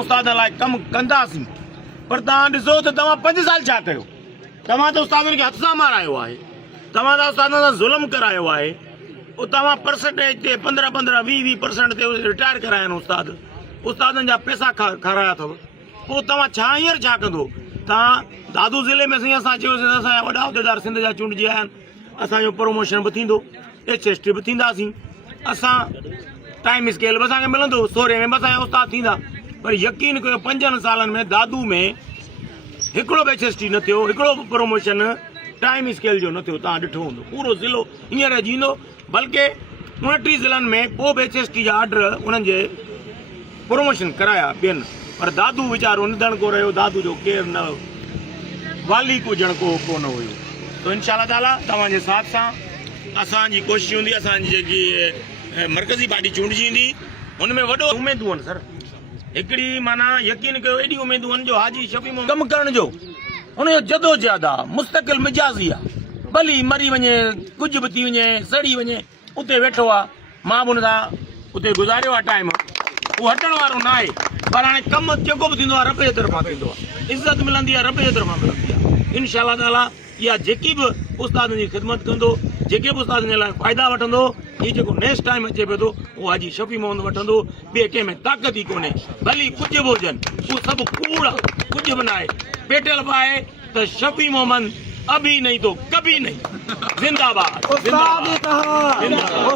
उस्ताद लाइ कमु कंदासीं, पर तव्हां ॾिसो त तव्हां 5 साल छा कयो? तव्हां त उस्तादनि खे हथ सां मारायो आहे, तव्हां त उस्तादनि सां ज़ुल्म करायो आहे। तव्हां परसेंटेज ते 15-15, 20% ते रिटायर कराया आहिनि उस्तादनि जा पैसा खाराया अथव। पोइ तव्हां छा हींअर छा कंदो? तव्हां दादू ज़िले में साईं असां चयोसीं त असांजा वॾा उहिदेदार सिंध जा चूंडिजी आया आहिनि, असांजो प्रमोशन बि थींदो, HST बि थींदासीं, असां टाइम स्केल बि असांखे मिलंदो, 100 में बि असांजा उस्ताद थींदा। पर यकीन कयो 5 सालनि में दादू में हिकिड़ो बि HST न थियो, हिकिड़ो बि प्रमोशन टाइम स्केल जो न थियो। तव्हां ॾिठो हूंदो पूरो ज़िलो हींअर जींदो, बल्कि 29 ज़िलनि में को बि HST जा ऑर्डर उन्हनि जे प्रमोशन कराया ॿियनि, पर दादू वीचारो निधन को रहियो, दादू जो केरु न वाली को ॼण को कोन हुयो। तो इंशाअल्लाह ताला तव्हांजे साथ सां असांजी कोशिशि हूंदी, असांजी जेकी मरकज़ी पार्टी चूंडिजी ईंदी, हुन में वॾो उमेदूं आहिनि सर। हिकिड़ी माना यकीन कयो एॾी उमेदूं आहिनि जो हाजी शफ़ी मोहम्मद कमु करण जो हुनजो जदोजहद आहे, मुस्तक़िल मिजाज़ी आहे। भली मरी वञे, कुझु बि थी वञे, सड़ी वञे, उते वेठो आहे। मां बि हुन सां उते गुज़ारियो आहे टाइम, उहो हटण वारो न आहे। पर हाणे कमु जेको बि थींदो आहे रब जे तरफ़ां थींदो आहे, इज़त मिलंदी आहे रब जे तरफ़ां मिलंदी आहे। इंशाअल्लाह ताला इहा जेकी बि उस्तादनि जी ख़िदमत कंदो, जेके बि उस्तादनि जे लाइ फ़ाइदा वठंदो, हीउ जेको नेक्स्ट टाइम अचे पियो थो उहो हाजी शफ़ी मोहम्मद वठंदो। ॿिए कंहिं में ताक़त ई कोन्हे, भली कुझु बि हुजनि, उहो सभु कूड़ आहे, कुझु बि न आहे। पेटियल बि आहे त शफ़ी मोहम्मद अभी नहीं तो कभी नहीं, जिंदाबाद जिंदाबाद जिंदाबाद।